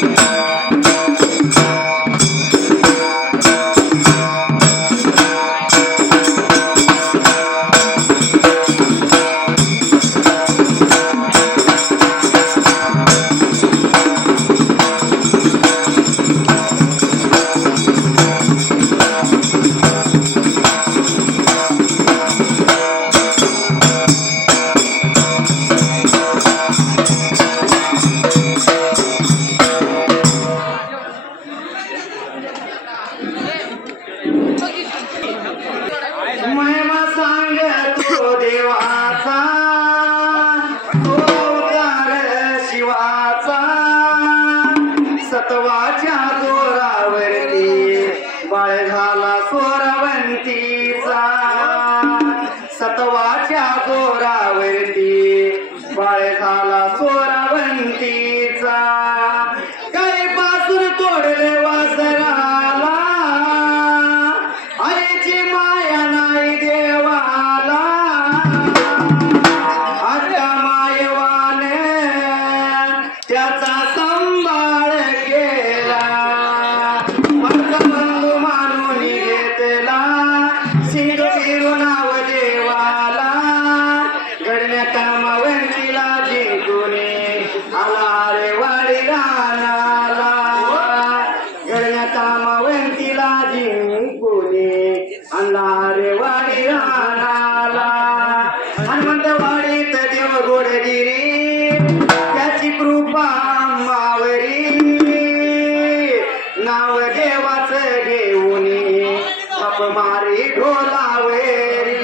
you have. ಮಾರಿ ಢೋಲಾವೇರಿ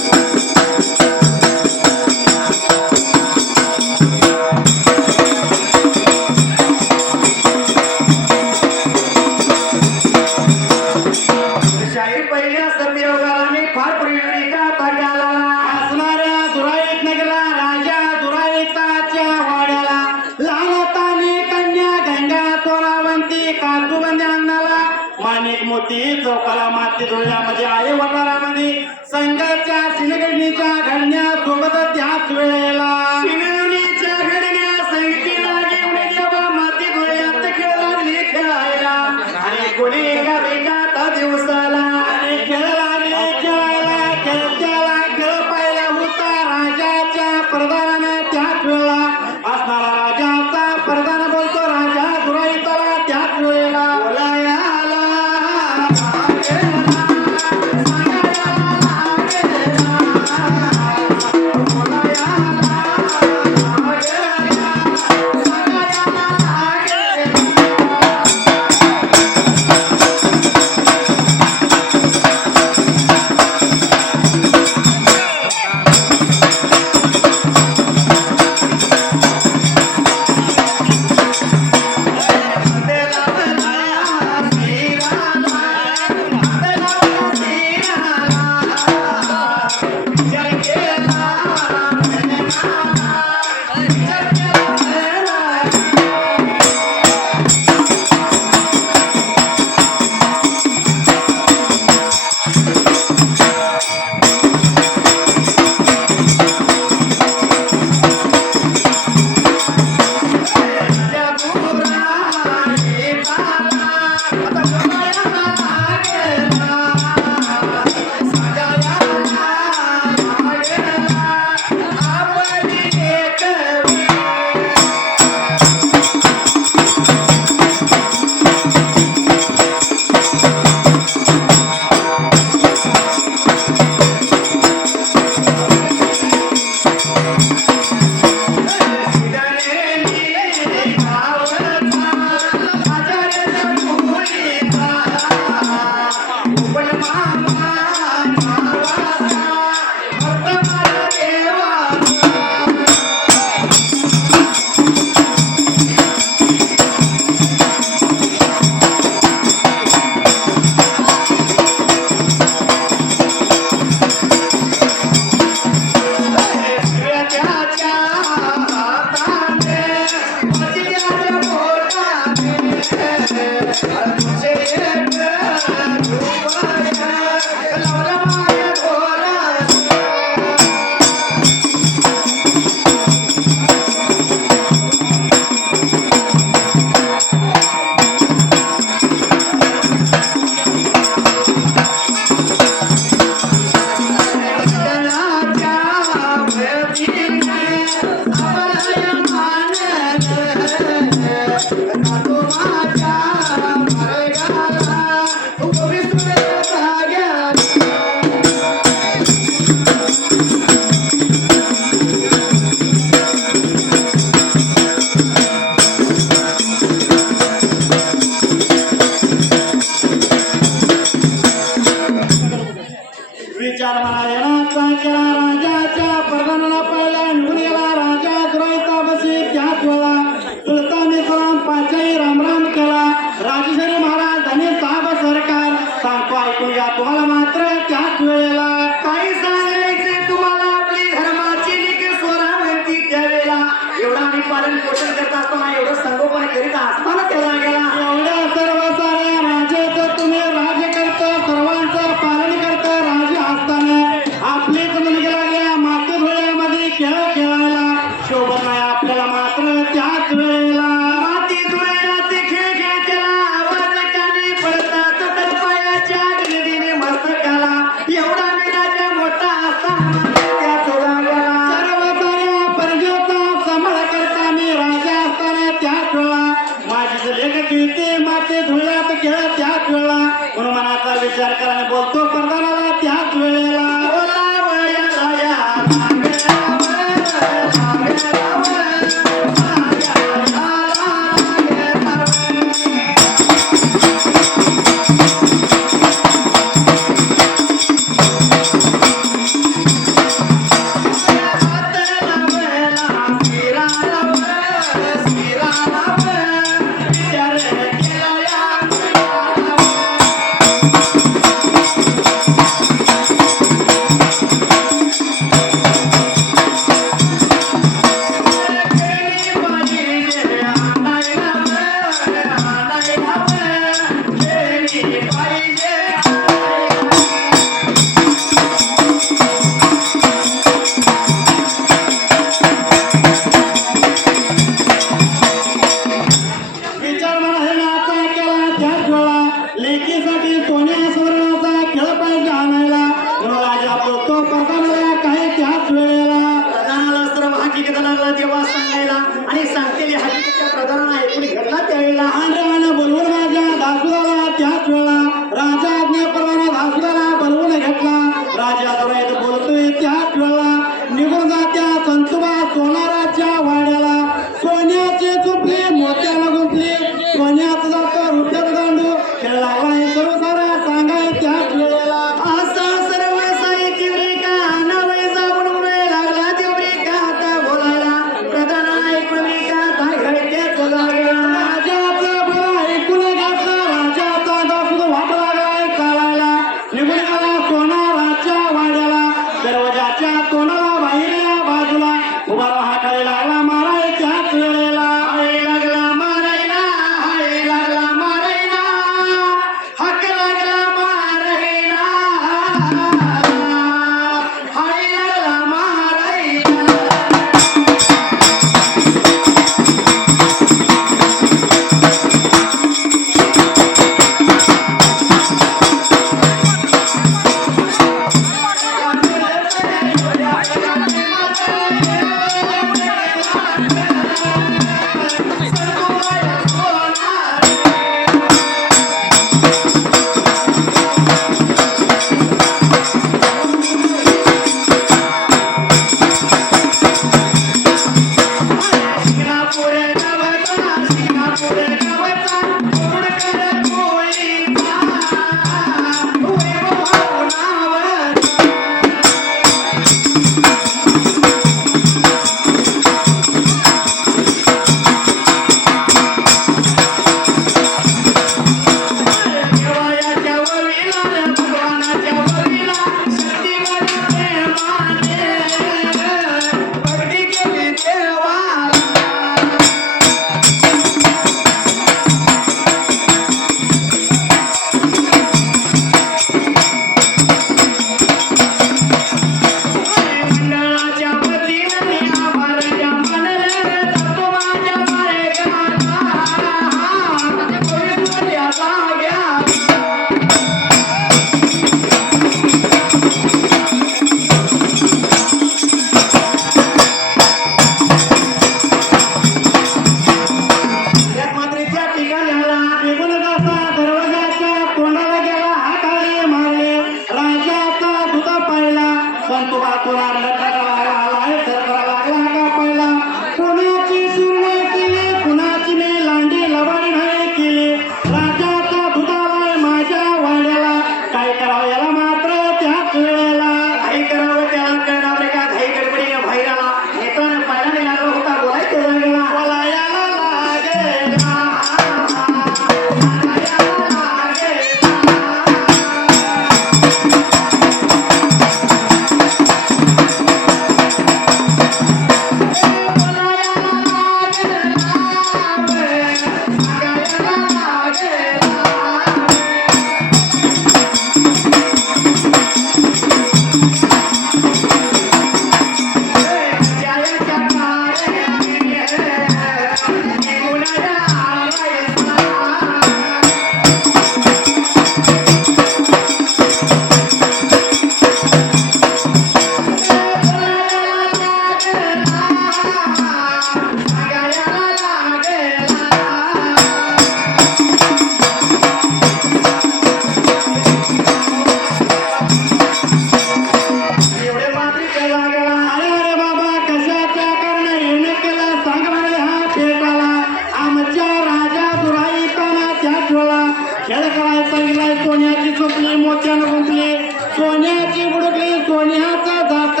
सोन्याची बुडकली सोन्याचा जात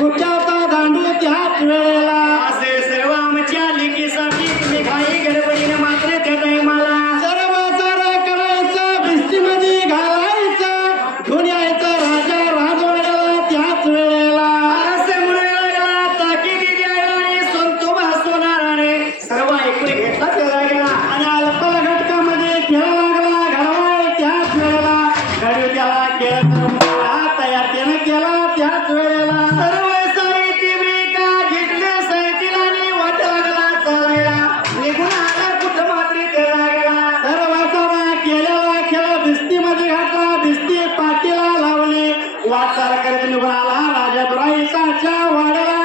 रुपयाचा दांडू त्याच वेळेला वाटचाल करत निघून आला राजा वाड्याला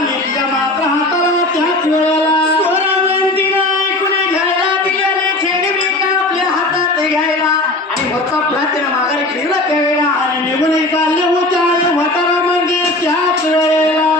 निर्जमात हाताला त्याच वेळेला. स्वरवंतीनं घ्यायला दिल्याने खेडी ब्रेका आपल्या हातात घ्यायला. आणि मोठा आणि निघूनही चालले होते मंदिर म्हातारा म्हणजे त्याच वेळेला.